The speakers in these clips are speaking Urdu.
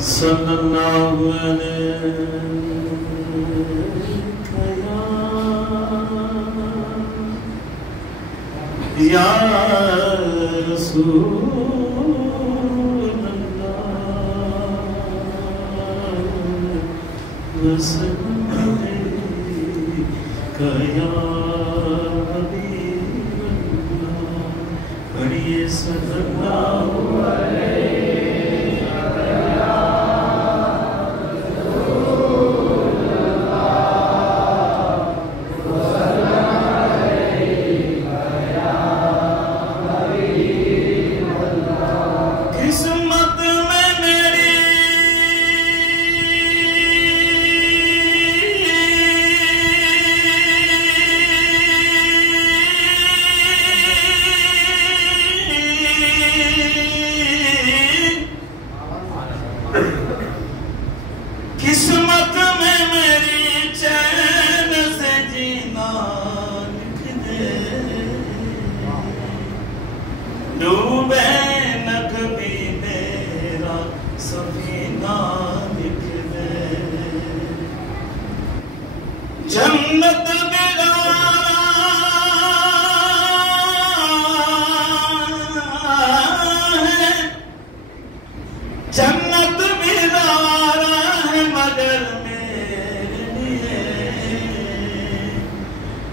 صلی اللہ علیہ یا رسول اللہ وسلم علیکہ یا حبیب اللہ پڑھیے صلی اللہ علیہ قسمت میں میری چین سے جینا لکھ دے ڈوبے نہ کبھی میرا سفینہ لکھ دے جنت جنت بیدارا ہے مگر میرے لیے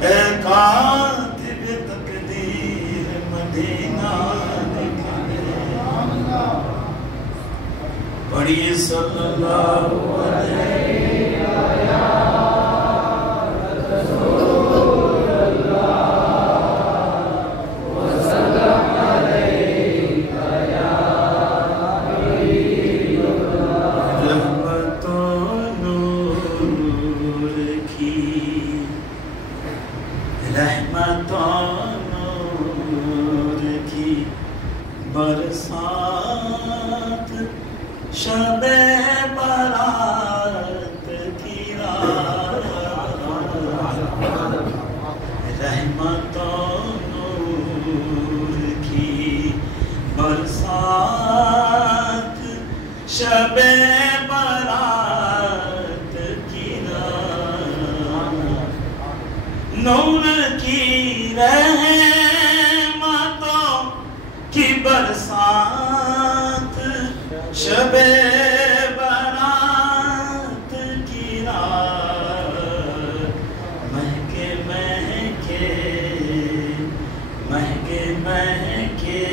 اے کاتب تقدیر مدینہ لکھ دے پڑھیے صلی اللہ علیہ رسول اللہ وسلم علیکہ یا رحمت و نور کی برسات شب برات کی رات رحمت و نور کی برسات شب برات کی رات نور کی رحمتوں کی برسات شب برات کی رات مہکے مہکے مہکے مہکے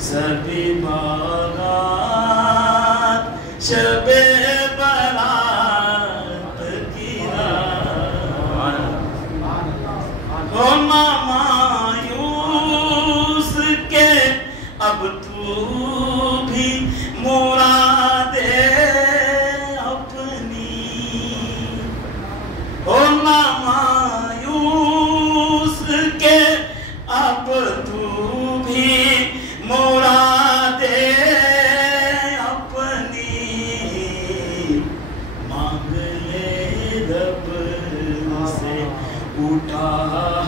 سبھی باغات شب برات کی رات ہو مایوس کے اب تو بھی مراد اپنی ہو مایوس کے اب تو بھی مراد اپنی مانگ لے رب سے اٹھا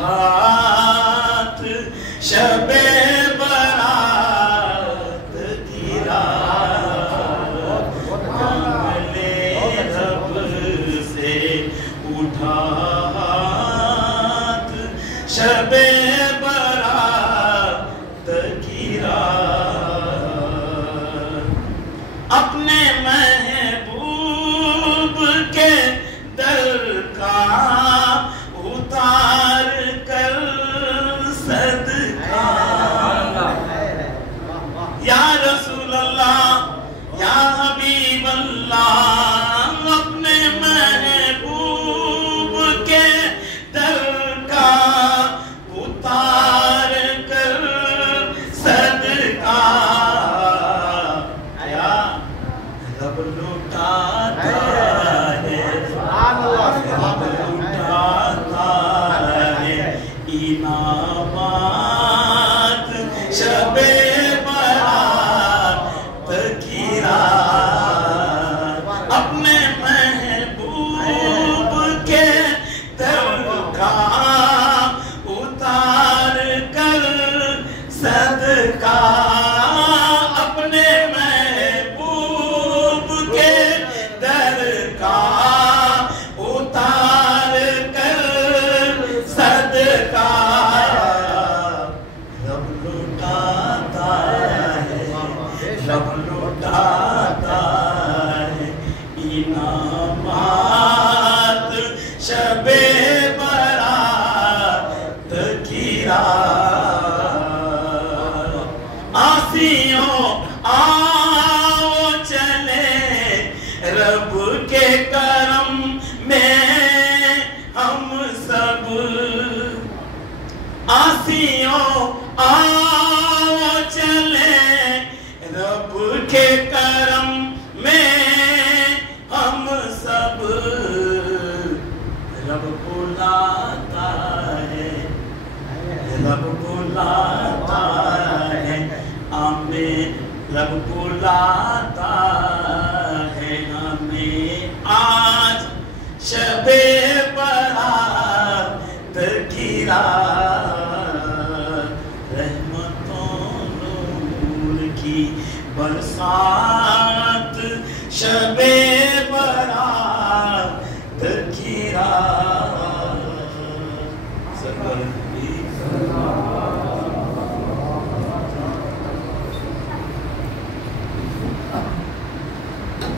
ہاتھ شب برات کی رات مانگ لے رب سے اٹھا ہاتھ شب برات کی رات اپنے محبوب کے در کا اتار کر صدقہ یا رسول اللہ یا حبیب اللہ اپنے محبوب کے در کا اتار کر صدقہ یا رب لٹاتا ہے رب لٹاتا ہے انعامات شب برات آؤ چلے رب کے کرم میں ہم سب آسیوں آؤ چلے رب کے کرم میں ہم سب رب بلاتا ہے رب بلاتا ہے ہمیں رب بلاتا ہے ہمیں آج شب برات کی رات رحمتوں نور کی برسات شب برات کی رات